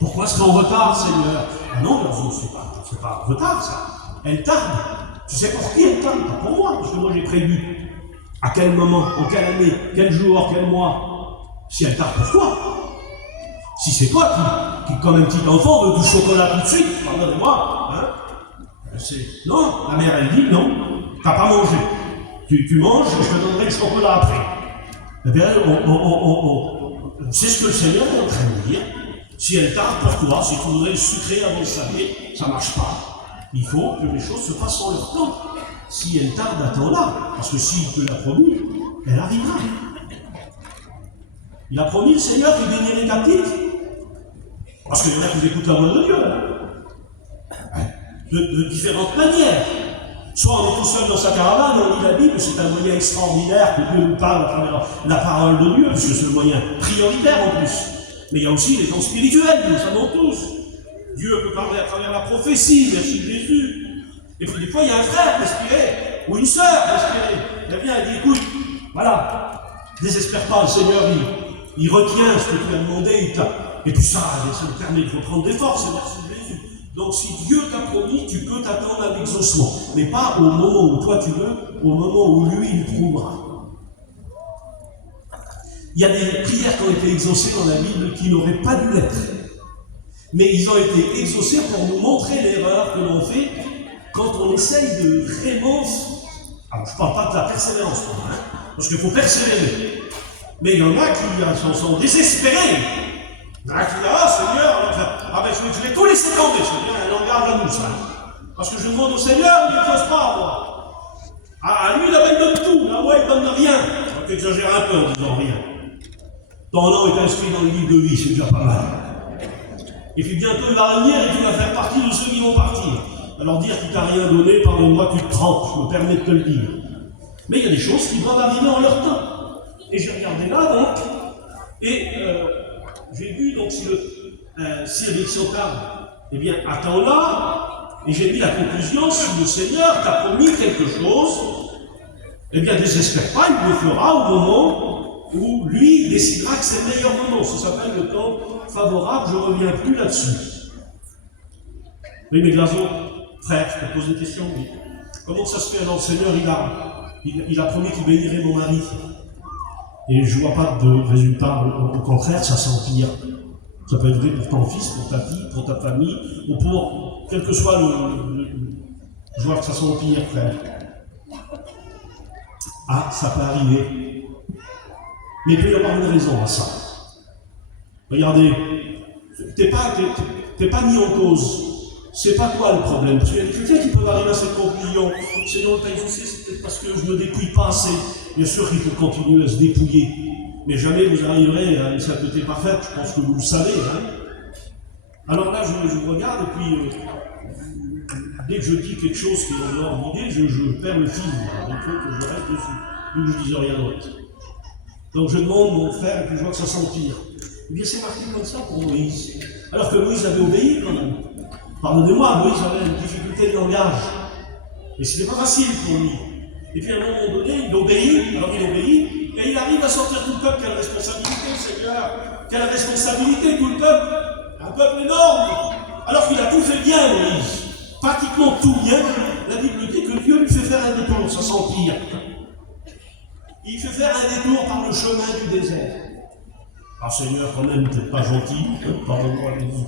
Pourquoi est-ce qu'en retard, Seigneur? Ah non, c'est pas en retard, ça. Elle tarde. Tu sais pour qui elle tarde? Pas pour moi, parce que moi j'ai prévu. À quel moment, en quelle année, quel jour, quel mois? Si elle tarde pour toi. Si c'est toi qui, comme un petit enfant, veut du chocolat tout de suite, pardonnez-moi, hein? Non, la mère elle dit non, t'as pas mangé. Tu manges, je te donnerai le chocolat après. Eh bien, c'est ce que le Seigneur est en train de dire. Si elle tarde pour toi, si tu voudrais le sucrer avant le salé, ça ne marche pas. Il faut que les choses se passent en leur temps. Si elle tarde, attends-la. Parce que s'il te l'a promis, elle arrivera. Il a promis, le Seigneur, qu'il bénirait les captifs. Parce qu'il y en a qui écoutent la voix de Dieu. De différentes manières. Soit on est tout seul dans sa caravane, on lit la Bible, c'est un moyen extraordinaire que Dieu nous parle à travers la parole de Dieu, puisque c'est le moyen prioritaire en plus. Mais il y a aussi les dons spirituels, nous le savons tous. Dieu peut parler à travers la prophétie, merci Jésus. Et puis des fois, il y a un frère inspiré, ou une sœur inspirée. Elle vient, elle dit, écoute, voilà, désespère pas, le Seigneur, il retient ce que tu as demandé, et puis ça me permet de reprendre des forces, merci Jésus. Donc si Dieu t'a promis, tu peux t'attendre à l'exaucement. Mais pas au moment où toi tu veux, au moment où lui, il prouvera. Il y a des prières qui ont été exaucées dans la Bible qui n'auraient pas dû l'être. Mais ils ont été exaucés pour nous montrer l'erreur que l'on fait quand on essaye de vraiment... Alors je ne parle pas de la persévérance, parce qu'il faut persévérer. Mais il y en a qui sont désespérés. Il y en a qui disent, ah Seigneur, je vais tout laisser tomber. C'est bien un langage à nous, ça. Parce que je demande au Seigneur, il ne cause pas, moi. À lui, il donne tout. Là, moi, il ne donne rien. Tu exagères un peu en disant rien. Ton nom est inscrit dans le livre de vie, c'est déjà pas mal. Et puis bientôt, il va revenir et tu vas faire partie de ceux qui vont partir. Alors dire qu'il t'a rien donné, pardonne-moi, tu te trompes, je me permets de te le dire. Mais il y a des choses qui doivent arriver en leur temps. Et j'ai regardé là, donc, et j'ai vu, donc, si avec son cadre, eh bien, attends-là, et j'ai mis la conclusion, si le Seigneur t'a promis quelque chose, eh bien, désespère pas, il le fera au moment où lui décidera que c'est le meilleur moment. Ça s'appelle le temps favorable, je ne reviens plus là-dessus. Oui, mais Glazo, frère, je te pose des questions, oui. Comment ça se fait alors, le Seigneur, il a promis qu'il bénirait mon mari. Et je ne vois pas de résultat, au contraire, ça s'empire. Ça peut être vrai pour ton fils, pour ta fille, pour ta famille, ou pour, quel que soit je vois que ça s'empire, frère. Ah, ça peut arriver. Mais il peut y avoir une raison à ça. Regardez, t'es pas mis en cause. C'est pas toi le problème. Parce qu'il y a quelqu'un qui peut arriver à cette conclusion. C'est non, c'est peut-être parce que je ne me dépouille pas assez. Bien sûr qu'il faut continuer à se dépouiller. Mais jamais vous arriverez à une sainteté parfaite. Je pense que vous le savez. Hein. Alors là, je vous regarde et puis, dès que je dis quelque chose qui est en ordre d'idée, je perds le fil. Il faut que je reste dessus. Vu que je ne dise rien d'autre. Donc je demande mon frère et puis je vois que ça s'empire. Eh bien, c'est marqué comme ça pour Moïse. Alors que Moïse avait obéi quand même. Pardonnez-moi, Moïse avait une difficulté de langage. Mais ce n'était pas facile pour lui. Et puis à un moment donné, il obéit, et il arrive à sortir tout le peuple. Quelle responsabilité, Seigneur! Quelle responsabilité, tout le peuple! Un peuple énorme! Alors qu'il a tout fait bien, Moïse. Pratiquement tout bien. La Bible dit que Dieu lui fait faire un détour, ça s'empire. Il fait faire un détour par le chemin du désert. Ah Seigneur, quand même, peut-être pas gentil, pardonne-moi Jésus.